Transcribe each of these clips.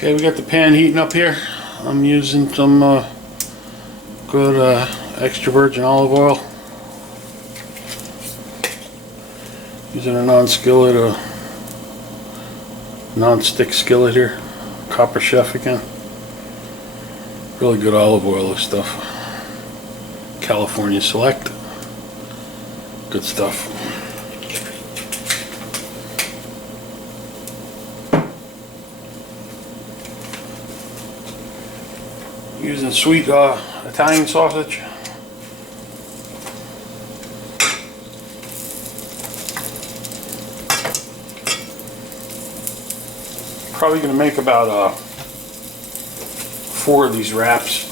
Okay, we got the pan heating up here. I'm using some good extra virgin olive oil. Using a non-skillet, non-stick skillet here. Copper Chef again. Really good olive oil, this stuff. California Select. Good stuff. Using sweet Italian sausage. Probably going to make about 4 of these wraps.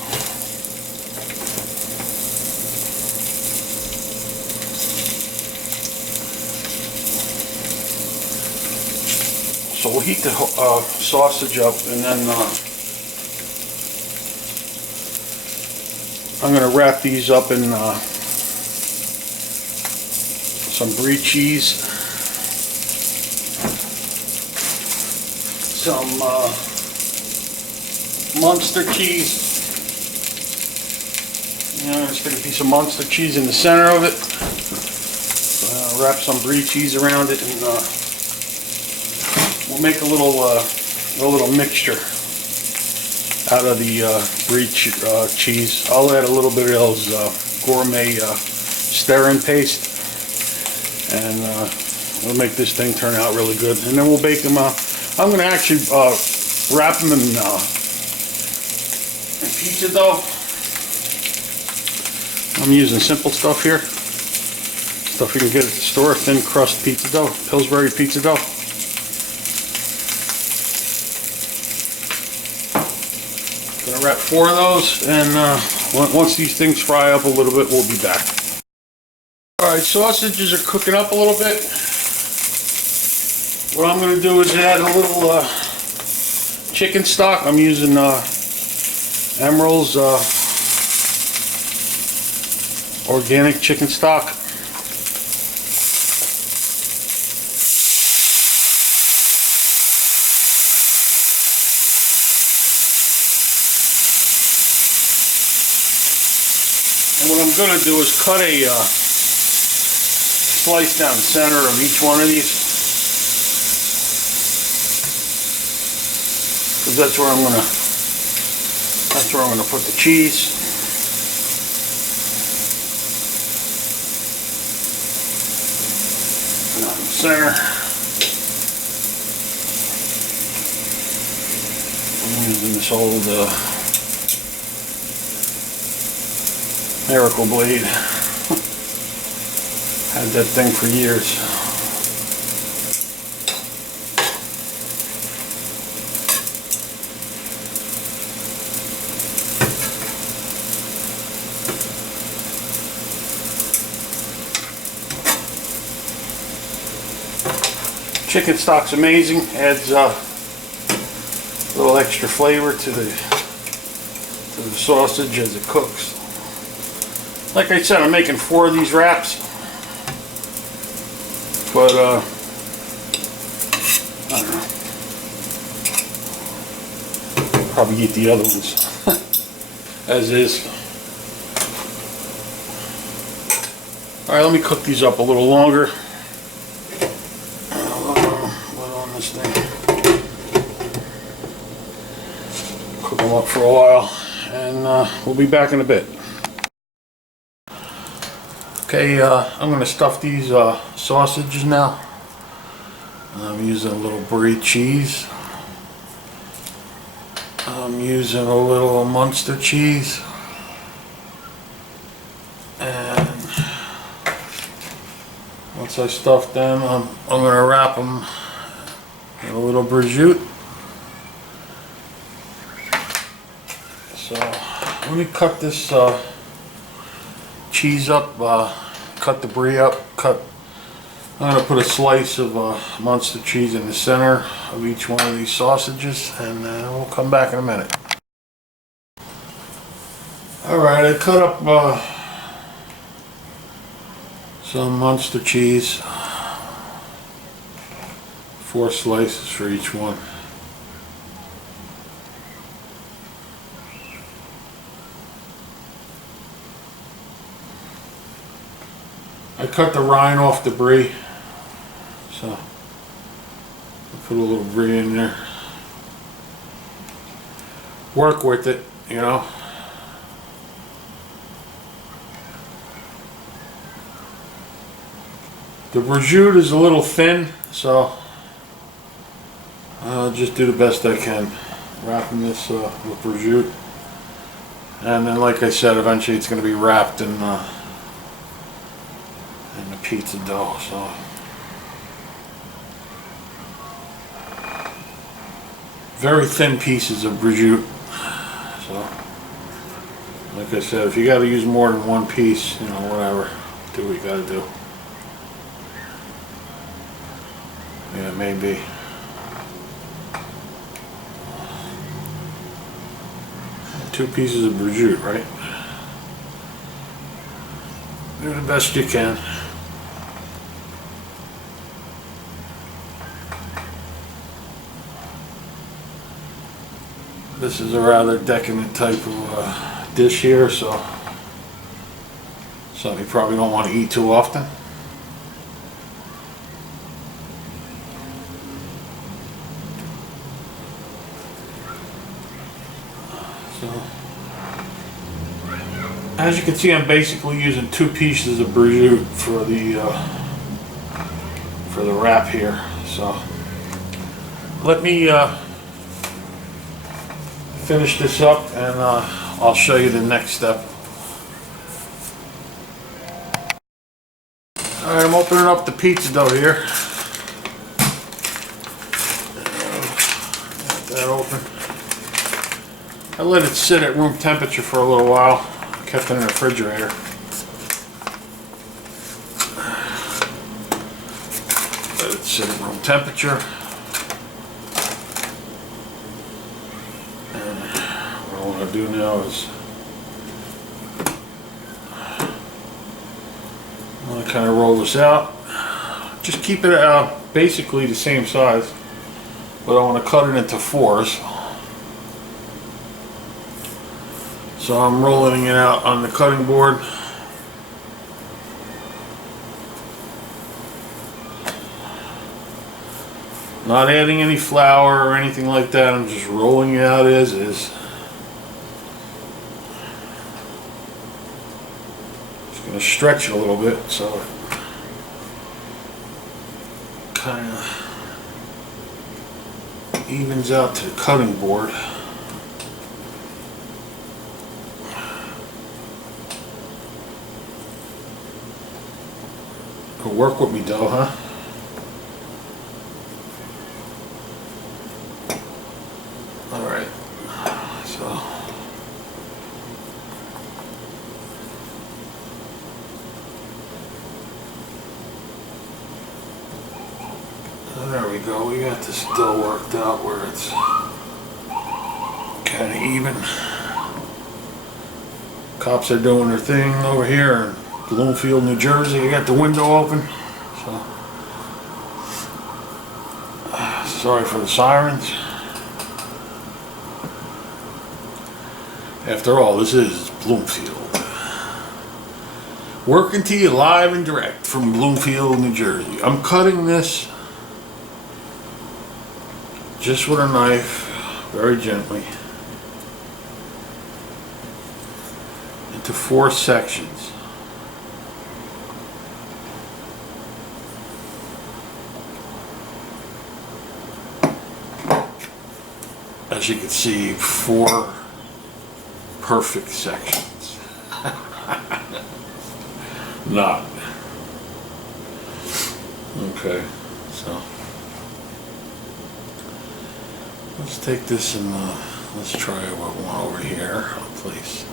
So we'll heat the sausage up, and then I'm going to wrap these up in some brie cheese, some Munster cheese. There's going to be some Munster cheese in the center of it. Wrap some brie cheese around it, and we'll make a little mixture out of the brie cheese. I'll add a little bit of those gourmet stirring paste, and we'll make this thing turn out really good. And then we'll bake them. I'm going to actually wrap them in pizza dough. I'm using simple stuff here. Stuff you can get at the store, thin crust pizza dough, Pillsbury pizza dough. Gonna wrap 4 of those, and once these things fry up a little bit, we'll be back. Alright, sausages are cooking up a little bit. What I'm gonna do is add a little chicken stock. I'm using Emerald's organic chicken stock. And what I'm going to do is cut a slice down the center of each one of these, because that's where I'm going to put the cheese. Down the center. I'm using this old Miracle Blade. Had that thing for years. Chicken stock's amazing. Adds a little extra flavor to the sausage as it cooks. Like I said, I'm making 4 of these wraps, but I don't know. Probably eat the other ones as is. All right, let me cook these up a little longer. Put on this thing. Cook them up for a while, and we'll be back in a bit. Okay, I'm going to stuff these sausages now. I'm using a little brie cheese. I'm using a little Munster cheese. And once I stuff them, I'm going to wrap them in a little prosciutto. So let me cut this cheese up, cut the brie up, I'm going to put a slice of Munster cheese in the center of each one of these sausages, and we'll come back in a minute. Alright, I cut up some Munster cheese, 4 slices for each one. I cut the rind off the brie, so I put a little brie in there. Work with it, you know. The prosciutto is a little thin, so I'll just do the best I can, wrapping this with prosciutto. And then, like I said, eventually it's going to be wrapped in the pizza dough. So very thin pieces of prosciutto. So, like I said, if you got to use more than one piece, you know, whatever, do what you got to do. Yeah, maybe. Two pieces of prosciutto, right? Do the best you can. This is a rather decadent type of dish here, so something you probably don't want to eat too often. So, as you can see, I'm basically using two pieces of prosciutto for the wrap here. So let me finish this up, and I'll show you the next step. Alright, I'm opening up the pizza dough here. Got that open. I let it sit at room temperature for a little while. Kept it in the refrigerator. Let it sit at room temperature. And what I want to do now is I want to kind of roll this out. Just keep it basically the same size, but I want to cut it into fours. So I'm rolling it out on the cutting board. Not adding any flour or anything like that. I'm just rolling it out as is. Just going to stretch it a little bit so it kind of evens out to the cutting board. Work with me, dough, huh? Alright, so there we go. We got this dough worked out where it's kind of even. Cops are doing their thing over here in Bloomfield, New Jersey. I got the window open, so sorry for the sirens. After all, this is Bloomfield. Working to you live and direct from Bloomfield, New Jersey. I'm cutting this just with a knife, very gently, into 4 sections. As you can see, 4 perfect sections. Not. Okay, so let's take this and let's try one over here. I'll place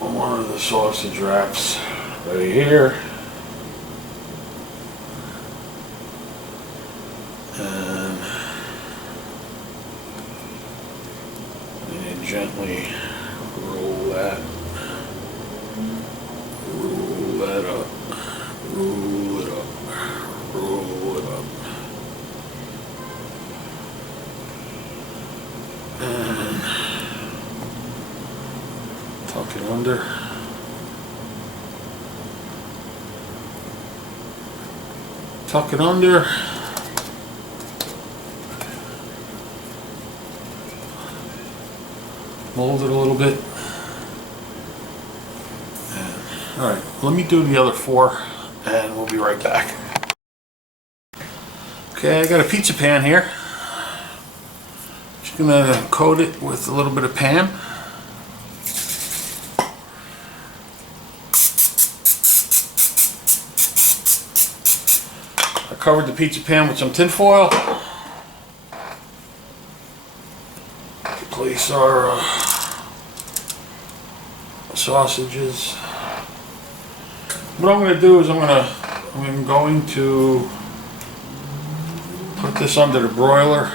one of the sausage wraps right here. And gently roll that up, roll it up, roll it up, and tuck it under. tuck it under. Mold it a little bit. Alright, let me do the other 4 and we'll be right back. Okay, I got a pizza pan here. Just gonna coat it with a little bit of Pan. I covered the pizza pan with some tin foil. Place our sausages. What I'm going to do is I'm going to put this under the broiler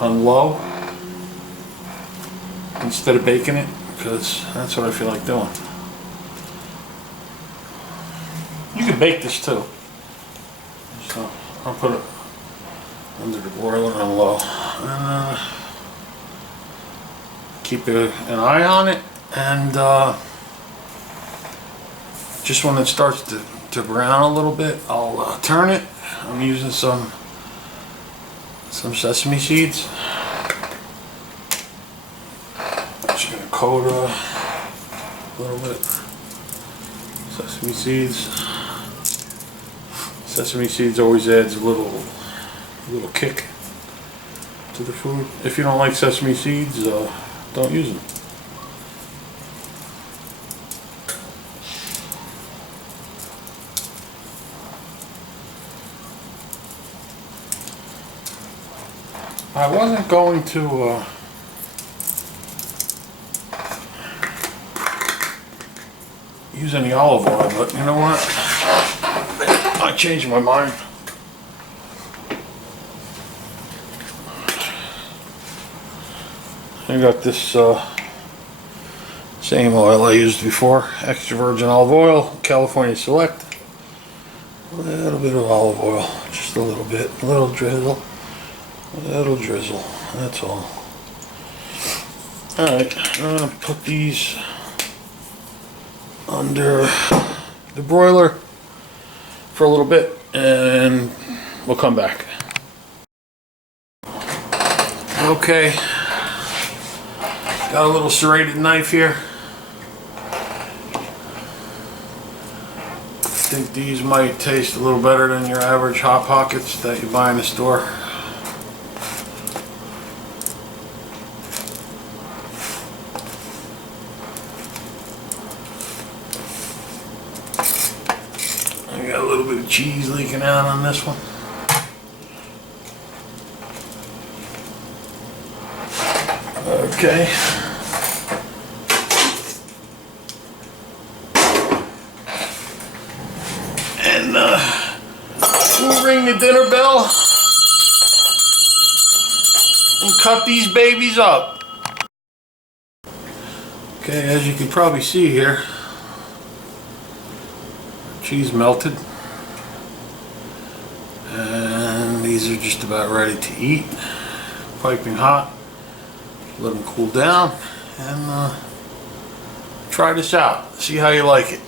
on low instead of baking it, because that's what I feel like doing. You can bake this too. So I'll put it under the broiler on low. And keep an eye on it, and just when it starts to brown a little bit, I'll turn it. I'm using some sesame seeds. Just gonna coat a little bit. Sesame seeds. Sesame seeds always adds a little kick to the food. If you don't like sesame seeds, don't use them. I wasn't going to use any olive oil, but you know what? I changed my mind. I got this same oil I used before, extra virgin olive oil, California Select. A little bit of olive oil, just a little bit, a little drizzle, that's all. Alright, I'm going to put these under the broiler for a little bit and we'll come back. Okay. Got a little serrated knife here. I think these might taste a little better than your average Hot Pockets that you buy in the store. I got a little bit of cheese leaking out on this one. Okay. And we'll ring the dinner bell and cut these babies up. Okay, as you can probably see here, cheese melted. And these are just about ready to eat. Piping hot. Let them cool down and try this out. See how you like it.